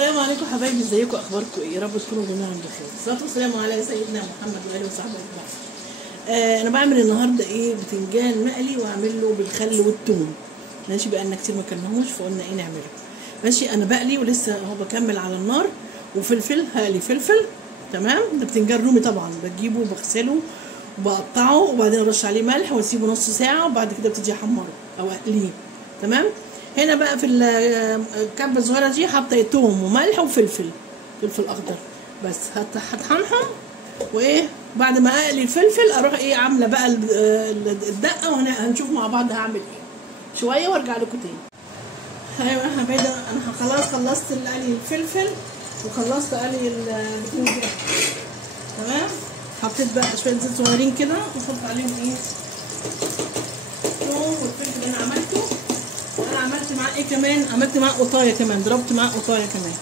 السلام عليكم حبايبي، ازيكم؟ اخباركم ايه؟ يا رب تكونوا جميعا بخير. الصلاه والسلام على سيدنا محمد واله وصحبه اجمعين. انا بعمل النهارده ايه؟ بتنجان مقلي واعمل له بالخل والثوم. ماشي، بقالنا كتير ما كلناهوش فقلنا ايه نعمله. ماشي، انا بقلي ولسه اهو بكمل على النار. وفلفل، هقلي فلفل. تمام، ده بتنجان رومي طبعا، بجيبه وبغسله وبقطعه وبعدين ارش عليه ملح واسيبه نص ساعه وبعد كده ابتدي احمره او اقليه. تمام. هنا بقى في الكبه الصغيره دي حاطه توم وملح وفلفل، فلفل اخضر بس. هطحنهم وايه بعد ما اقلي الفلفل اروح ايه عامله بقى الدقه، وهنشوف مع بعض هعمل ايه شويه وارجع لكم تاني. ايوه يا حبايبي، انا خلاص خلصت قلي الفلفل وخلصت قلي البتنجان. تمام، حطيت بقى شويه زيت صغيرين كده واحط عليهم ايه الثوم والفلفل اللي انا عملته. وانا عملت معاه ايه كمان؟ عملت معاه قطايه كمان، ضربت معاه قطايه كمان.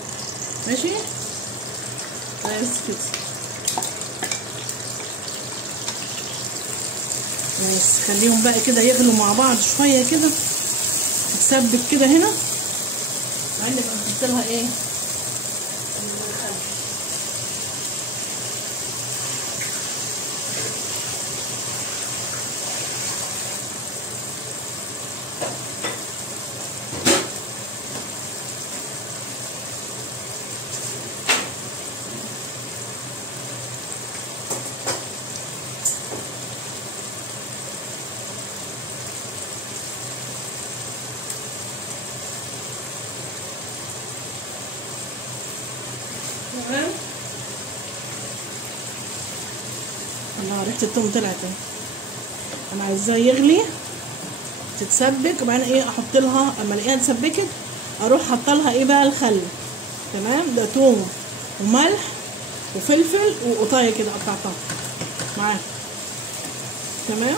ماشي، بس كده. بس خليهم بقى كده يغلوا مع بعض شويه كده، تتسبك كده هنا. بعدين نبقى نحط لها ايه الخل. تمام، الله ريحه الثوم طلعت اهي. انا عايزاه يغلي تتسبك وبعدين ايه احط لها، اما الاقيها اتسبكت اروح حاطه لها ايه بقى الخل. تمام، ده ثوم وملح وفلفل وقطايه كده قطعتها معاه. تمام،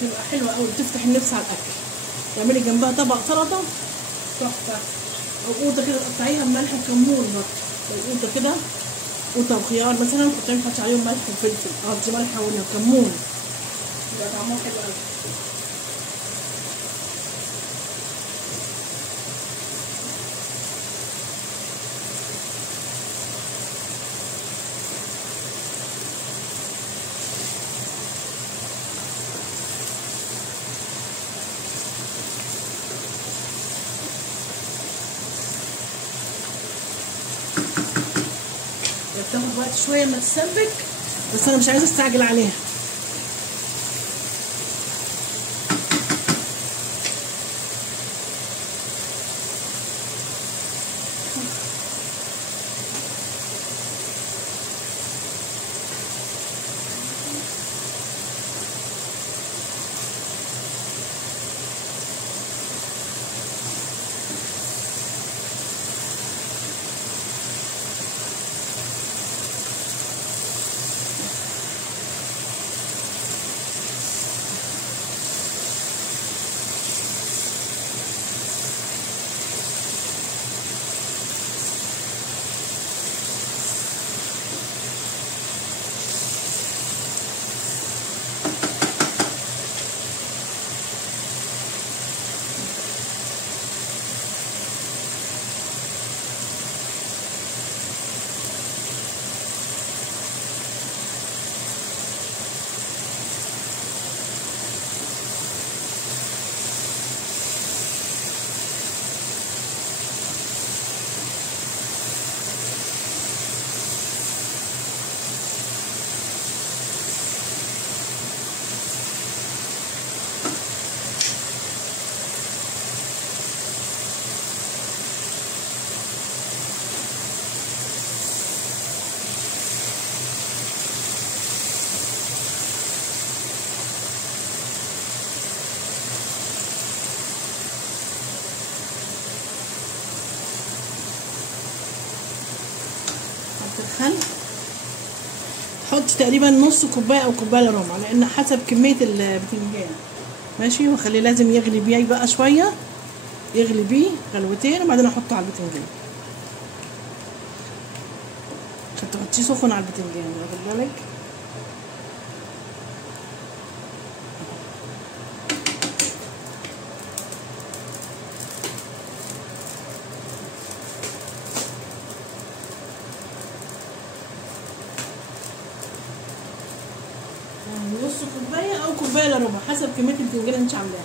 تبقى حلوه قوي، بتفتح النفس على الاكل. تعملي جنبها طبق سلطه تحفه، او قوطه كده تقطعيها بملح وكمون برضه، قوطه كده، قوطه وخيار مثلا تحطي عليهم ملح وفلفل، حطي ملح وكمون يبقى طعمها حلو قوي. بتاخد وقت شويه ما تسبك، بس انا مش عايزه استعجل عليها. الخل حط تقريبا نص كوبايه او كوبايه الا ربع، لان حسب كميه البتنجان. ماشي، وخليه لازم يغلي بيه بقى شويه، يغلي بيه غلوتين وبعدين احطه على البتنجان. عشان حطيه سخن على البتنجان، واخد بالك؟ يعني نص كوبايه او كوبايه الا ربع حسب كميه البتنجان اللي انت عاملاها.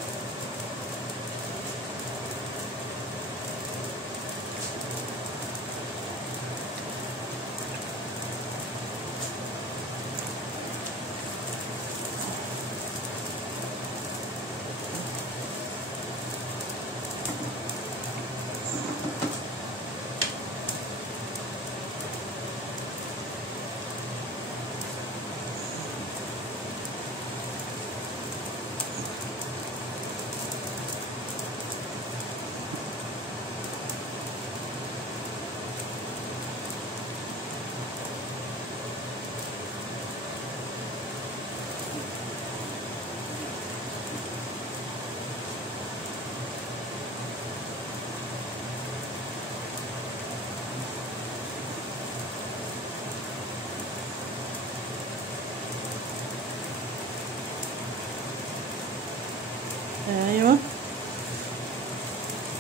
ايوه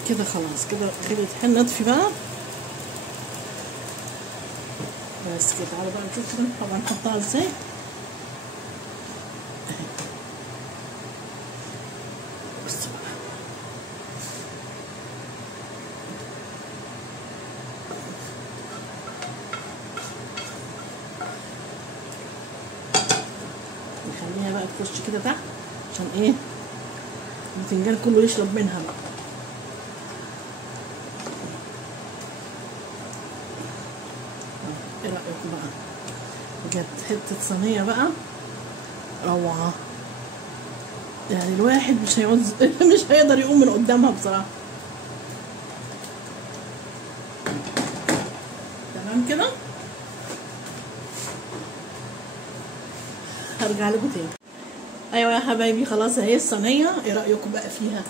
كده خلاص، كده خلت حين نطفي بقى بس كده. تعالوا بقى نشوف كده طبعا نحطها ازاي. بصوا بقى نخليها بقى تخش كده تحت عشان ايه البتنجان كله يشرب منها بقى. ايه رأيكم بقى؟ جت حتة صينية بقى روعة، يعني الواحد مش هيعوز مش هيقدر يقوم من قدامها بصراحة. تمام كده، هرجع لكم تاني. ايوه يا حبايبي خلاص اهي الصينية. ايه رأيكم بقى فيها؟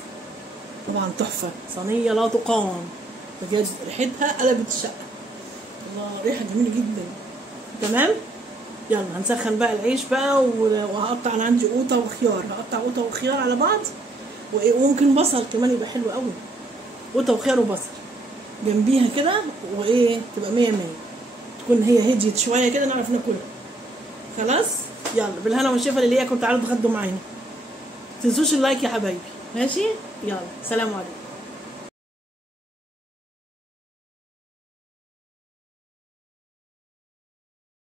طبعا تحفة، صينية لا تقاوم بجد، ريحتها قلبت الشقة. الله ريحة جميلة جدا. تمام، يلا هنسخن بقى العيش بقى وهقطع. انا عندي قوطة وخيار، هقطع قوطة وخيار على بعض وممكن بصل كمان يبقى حلو قوي. قوطة وخيار وبصل جنبيها كده وايه تبقى 100 100. تكون هي هديت شوية كده نعرف ناكلها. خلاص يلا بالهنا والشفا اللي ليكم. تعالوا اتغدوا معانا، متنسوش اللايك يا حبايبي. ماشي، يلا سلام عليكم.